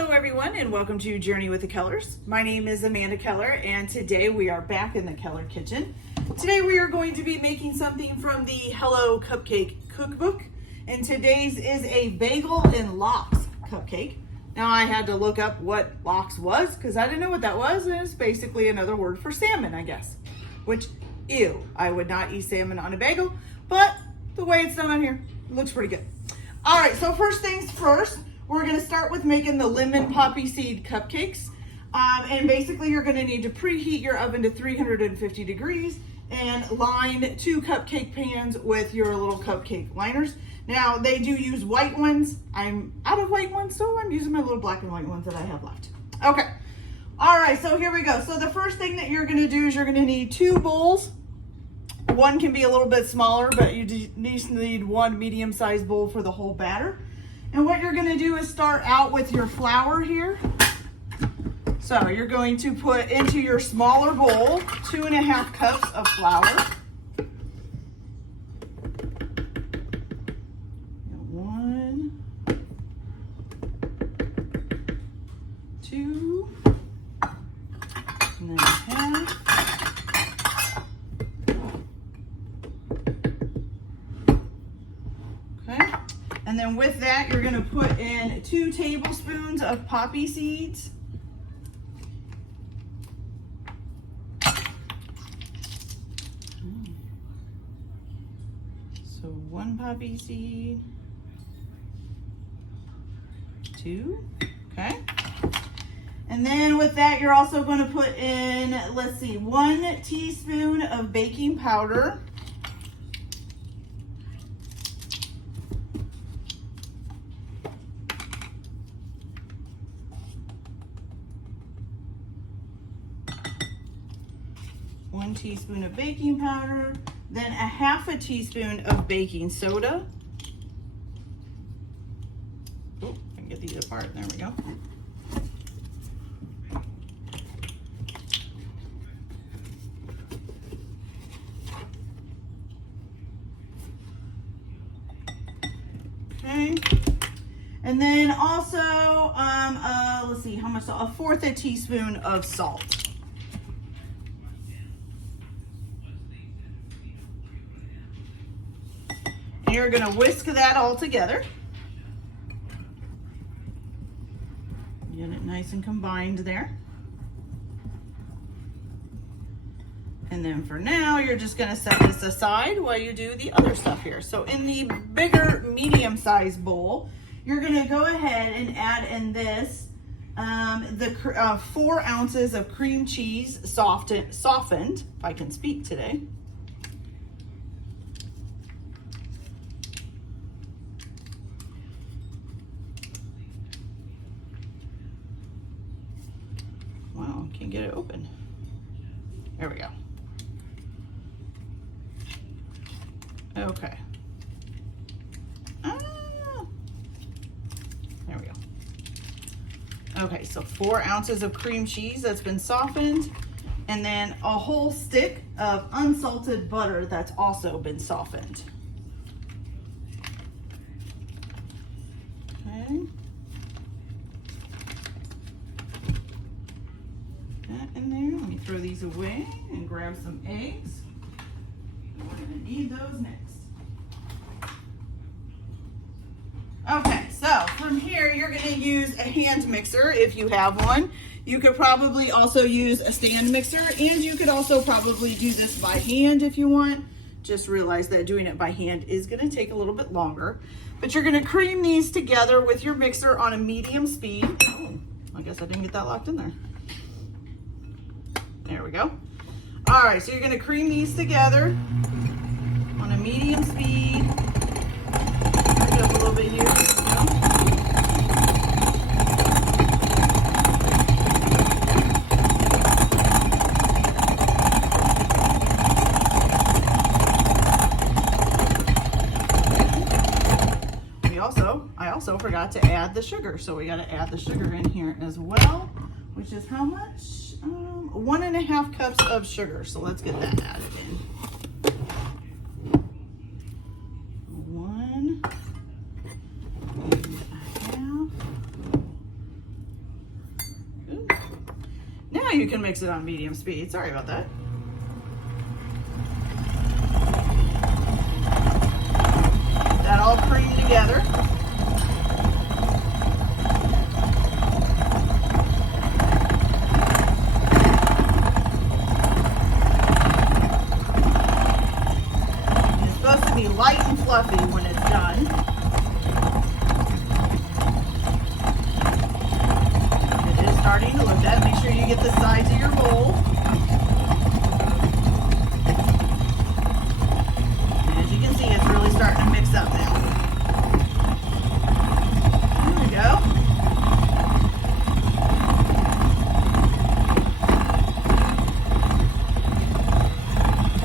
Hello everyone and welcome to Journey with the Kellers. My name is Amanda Keller and today we are back in the Keller kitchen. Today we are going to be making something from the Hello Cupcake cookbook, and today's is a Bagel and Lox cupcake. Now I had to look up what lox was because I didn't know what that was, and it's basically another word for salmon, I guess. Which, ew, I would not eat salmon on a bagel, but the way it's done on here, it looks pretty good. All right, so first things first, we're gonna start with making the lemon poppy seed cupcakes. And basically you're gonna need to preheat your oven to 350 degrees and line 2 cupcake pans with your little cupcake liners. Now they do use white ones. I'm out of white ones, so I'm using my little black and white ones that I have left. Okay, all right, so here we go. So the first thing that you're gonna do is you're gonna need 2 bowls. One can be a little bit smaller, but you just need 1 medium-sized bowl for the whole batter. And what you're gonna do is start out with your flour here. So you're going to put into your smaller bowl 2.5 cups of flour. 1, 2, and then 1/2. Okay. And then with that, you're gonna put in 2 tablespoons of poppy seeds. So 1 poppy seed, 2, okay. And then with that, you're also gonna put in, let's see, 1 teaspoon of baking powder. One teaspoon of baking powder, then 1/2 teaspoon of baking soda. Oh, I can get these apart. There we go. Okay. And then also, let's see, how much salt? 1/4 teaspoon of salt. You're gonna whisk that all together. Get it nice and combined there. And then for now, you're just gonna set this aside while you do the other stuff here. So in the bigger medium-sized bowl, you're gonna go ahead and add in this, 4 ounces of cream cheese softened, if I can speak today. Wow, can't get it open. There we go. Okay. There we go. Okay, so 4 ounces of cream cheese that's been softened, and then a whole stick of unsalted butter that's also been softened. Okay. In there. Let me throw these away and grab some eggs. We're gonna need those next. Okay, so from here you're gonna use a hand mixer if you have one. You could probably also use a stand mixer, and you could also probably do this by hand if you want. Just realize that doing it by hand is gonna take a little bit longer. But you're gonna cream these together with your mixer on a medium speed. Oh, I guess I didn't get that locked in there. There we go. All right, so you're gonna cream these together on a medium speed. Turn it up a little bit here. I also forgot to add the sugar, so we gotta add the sugar in here as well, which is how much? 1.5 cups of sugar. So let's get that added in. 1.5. Now you can mix it on medium speed. Sorry about that. Get that all creamed together. It's supposed to be light and fluffy when it's done. Starting to look at. Make sure you get the sides of your bowl. And as you can see, it's really starting to mix up now. There we go.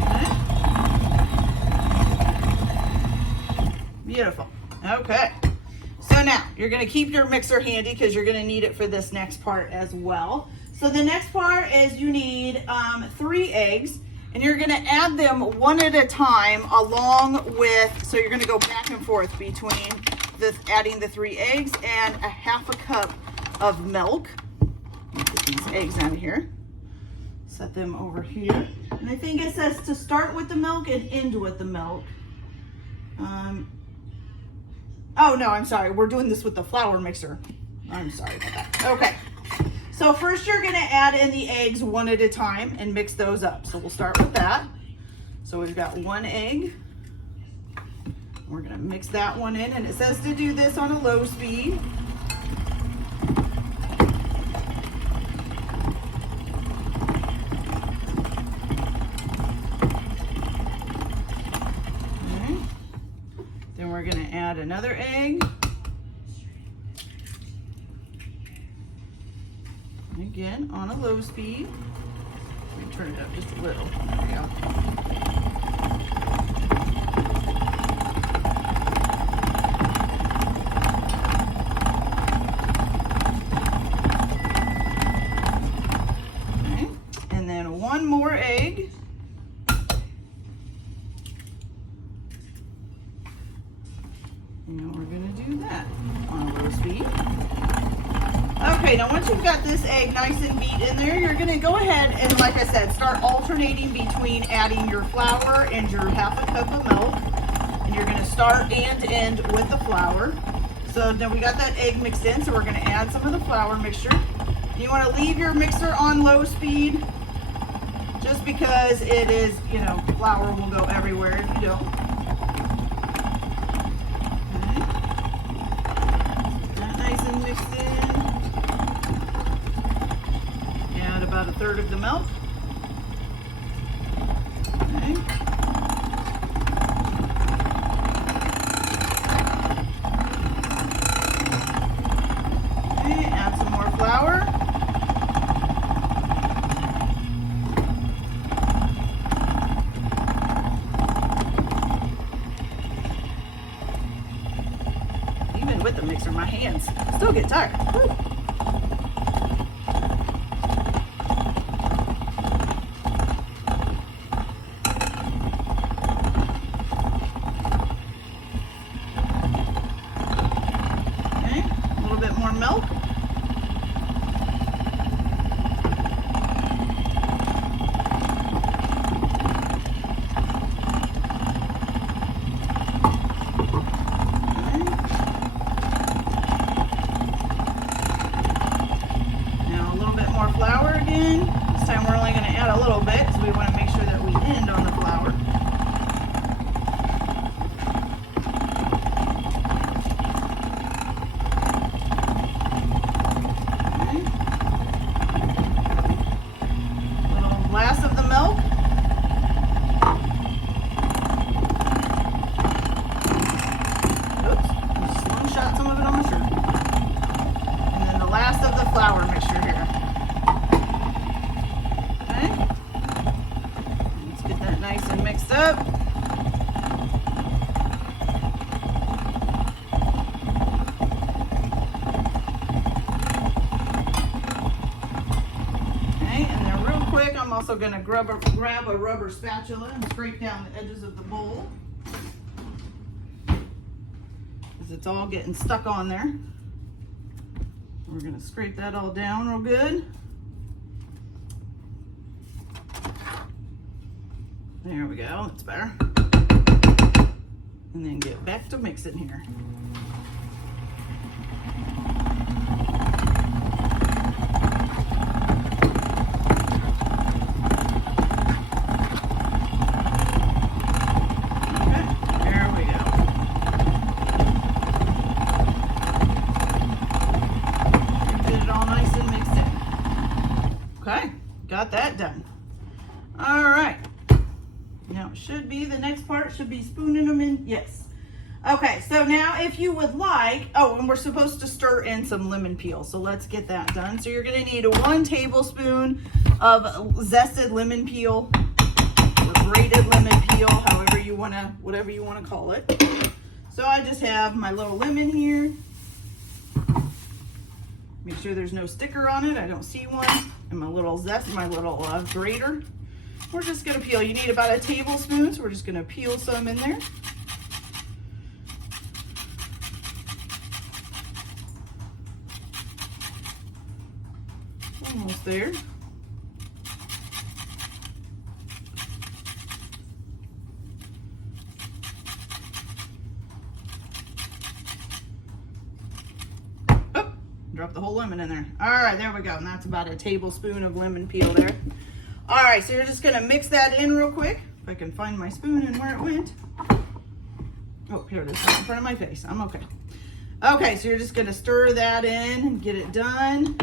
Okay. Beautiful. Okay. So now, you're going to keep your mixer handy because you're going to need it for this next part as well. So the next part is you need 3 eggs, and you're going to add them one at a time along with, so you're going to go back and forth between adding the 3 eggs and a 1/2 cup of milk. Get these eggs out of here. Set them over here. And I think it says to start with the milk and end with the milk. Oh no, I'm sorry. We're doing this with the flour mixer. I'm sorry about that. Okay. So first you're gonna add in the eggs one at a time and mix those up. So we'll start with that. So we've got 1 egg. We're gonna mix that one in, and it says to do this on a low speed. Then we're going to add another egg. Again, on a low speed. Let me turn it up just a little. There we go. Okay. And then 1 more egg. And we're going to do that on a low speed. Okay, now once you've got this egg nice and beat in there, you're going to go ahead and, like I said, start alternating between adding your flour and your 1/2 cup of milk. And you're going to start and end with the flour. So now we got that egg mixed in, so we're going to add some of the flour mixture. You want to leave your mixer on low speed just because it is, you know, flour will go everywhere if you don't. Mixed in. Add about 1/3 of the milk. Okay. Okay, add some more flour. Even with the mixer, my hands still get tired. Woo. Okay, a little bit more milk. More flour again. This time we're only going to add a little bit because we want to make sure that we end on the flour. Okay. Little glass of the milk. Oops, I slingshot some of it on my shirt. And then the last of the flour mixture here. Nice and mixed up. Okay, and then real quick, I'm also going to grab a rubber spatula and scrape down the edges of the bowl, because it's all getting stuck on there. We're going to scrape that all down real good. There we go, that's better. And then get back to mixing here. Got that done. All right. Now it should be, the next part should be spooning them in. Yes. Okay, so now if you would like, oh, and we're supposed to stir in some lemon peel. So let's get that done. So you're gonna need 1 tablespoon of zested lemon peel, or grated lemon peel, however you wanna, whatever you wanna call it. So I just have my little lemon here. Make sure there's no sticker on it. I don't see one. And my little zest, my little grater. We're just gonna peel. You need about a tablespoon, so we're just gonna peel some in there. Almost there. Drop the whole lemon in there. All right, there we go. And that's about a tablespoon of lemon peel there. All right, so you're just gonna mix that in real quick. If I can find my spoon and where it went. Oh, here it is, right in front of my face. I'm okay. Okay, so you're just gonna stir that in and get it done.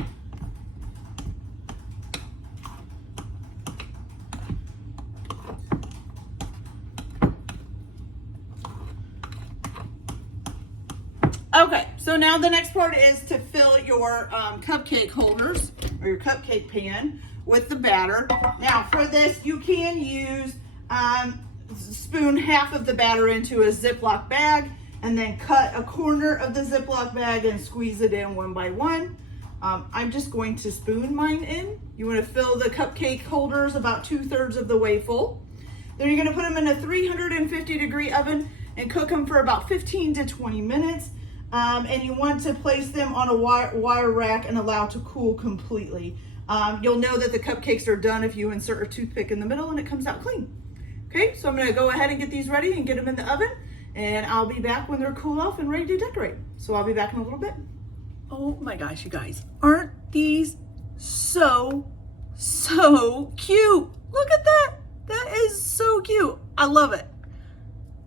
Okay, so now the next part is to fill your cupcake holders or your cupcake pan with the batter. Now for this, you can use, spoon half of the batter into a Ziploc bag and then cut a corner of the Ziploc bag and squeeze it in one by one. I'm just going to spoon mine in. You want to fill the cupcake holders about 2/3 of the way full. Then you're going to put them in a 350-degree oven and cook them for about 15 to 20 minutes. And you want to place them on a wire rack and allow to cool completely. You'll know that the cupcakes are done if you insert a toothpick in the middle and it comes out clean. Okay, so I'm gonna go ahead and get these ready and get them in the oven, and I'll be back when they're cool off and ready to decorate. So I'll be back in a little bit. Oh my gosh, you guys, aren't these so cute? Look at that, that is so cute. I love it.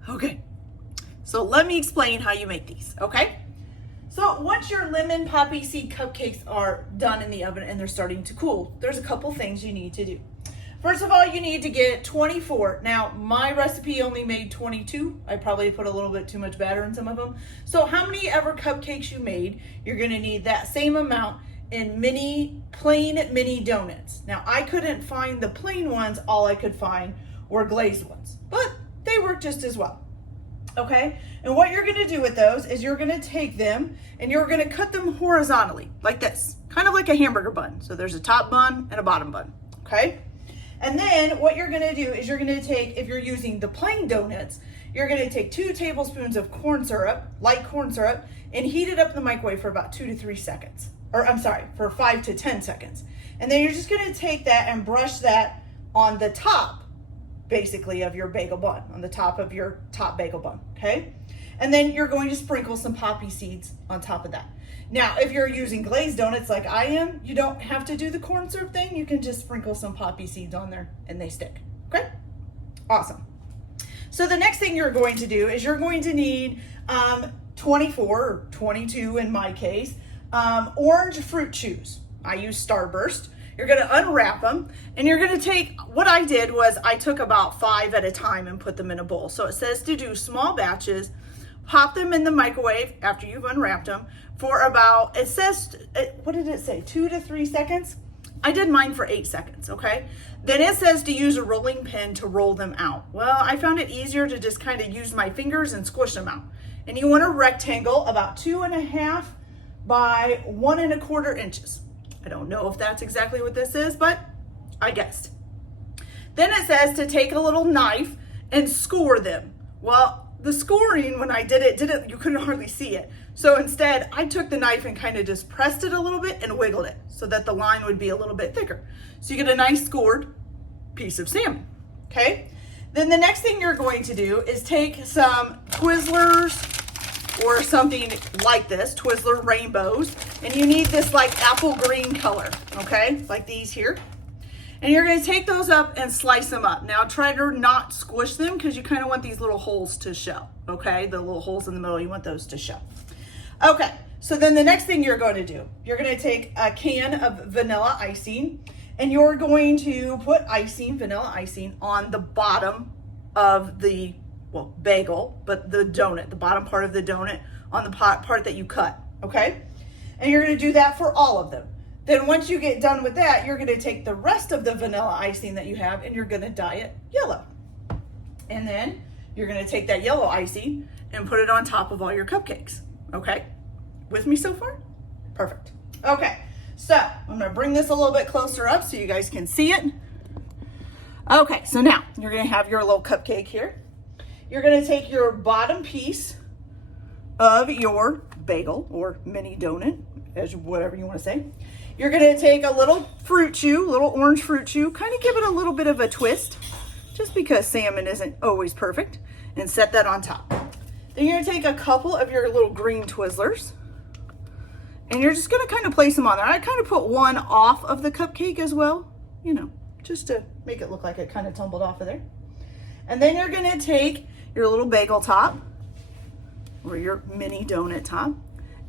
Okay. So let me explain how you make these, okay? So once your lemon poppy seed cupcakes are done in the oven and they're starting to cool, there's a couple things you need to do. First of all, you need to get 24. Now, my recipe only made 22. I probably put a little bit too much batter in some of them. So how many ever cupcakes you made, you're gonna need that same amount in plain mini donuts. Now, I couldn't find the plain ones. All I could find were glazed ones, but they work just as well. Okay, and what you're gonna do with those is you're gonna take them and you're gonna cut them horizontally like this, kind of like a hamburger bun. So there's a top bun and a bottom bun, okay? And then what you're gonna do is you're gonna take, if you're using the plain donuts, you're gonna take 2 tablespoons of corn syrup, light corn syrup, and heat it up in the microwave for about 2 to 3 seconds. Or I'm sorry, for 5 to 10 seconds. And then you're just gonna take that and brush that on the top, basically, of your bagel bun, on the top of your top bagel bun, okay? And then you're going to sprinkle some poppy seeds on top of that. Now, if you're using glazed donuts like I am, you don't have to do the corn syrup thing. You can just sprinkle some poppy seeds on there and they stick, okay? Awesome. So the next thing you're going to do is you're going to need 24 or 22 in my case, orange fruit chews. I use Starburst. You're gonna unwrap them and you're gonna take, what I did was I took about 5 at a time and put them in a bowl. So it says to do small batches, pop them in the microwave after you've unwrapped them for about, it says, what did it say, 2 to 3 seconds? I did mine for 8 seconds, okay? Then it says to use a rolling pin to roll them out. Well, I found it easier to just kind of use my fingers and squish them out. And you want a rectangle about 2.5 by 1.25 inches. I don't know if that's exactly what this is, but I guessed. Then it says to take a little knife and score them. Well, the scoring, when I did it, you couldn't hardly see it. So instead, I took the knife and kind of just pressed it a little bit and wiggled it so that the line would be a little bit thicker. So you get a nice scored piece of salmon, okay? Then the next thing you're going to do is take some Twizzlers or something like this, Twizzler rainbows, and you need this like apple green color, okay? Like these here. And you're gonna take those up and slice them up. Now try to not squish them because you kind of want these little holes to show, okay? The little holes in the middle, you want those to show. Okay, so then the next thing you're going to do, you're gonna take a can of vanilla icing and you're going to put vanilla icing on the bottom of the, well, bagel, but the donut, the bottom part of the donut on the part that you cut, okay? And you're gonna do that for all of them. Then once you get done with that, you're gonna take the rest of the vanilla icing that you have and you're gonna dye it yellow. And then you're gonna take that yellow icing and put it on top of all your cupcakes, okay? With me so far? Perfect. Okay, so I'm gonna bring this a little bit closer up so you guys can see it. Okay, so now you're gonna have your little cupcake here. You're gonna take your bottom piece of your bagel or mini donut, as whatever you wanna say. You're gonna take a little fruit chew, little orange fruit chew, kind of give it a little bit of a twist, just because salmon isn't always perfect, and set that on top. Then you're gonna take a couple of your little green Twizzlers, and you're just gonna kind of place them on there. I kind of put one off of the cupcake as well, you know, just to make it look like it kind of tumbled off of there. And then you're gonna take your little bagel top, or your mini donut top,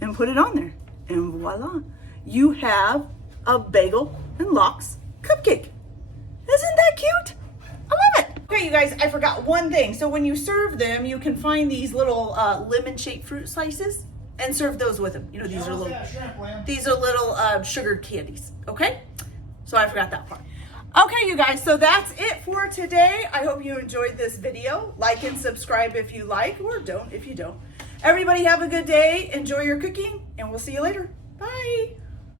and put it on there. And voila, you have a Bagel and Lox cupcake. Isn't that cute? I love it. Okay, you guys, I forgot one thing. So when you serve them, you can find these little lemon-shaped fruit slices and serve those with them. You know, these are little sugar candies, okay? So I forgot that part. Okay, you guys, so that's it for today. I hope you enjoyed this video. Like and subscribe if you like, or don't if you don't. Everybody have a good day, enjoy your cooking, and we'll see you later. Bye.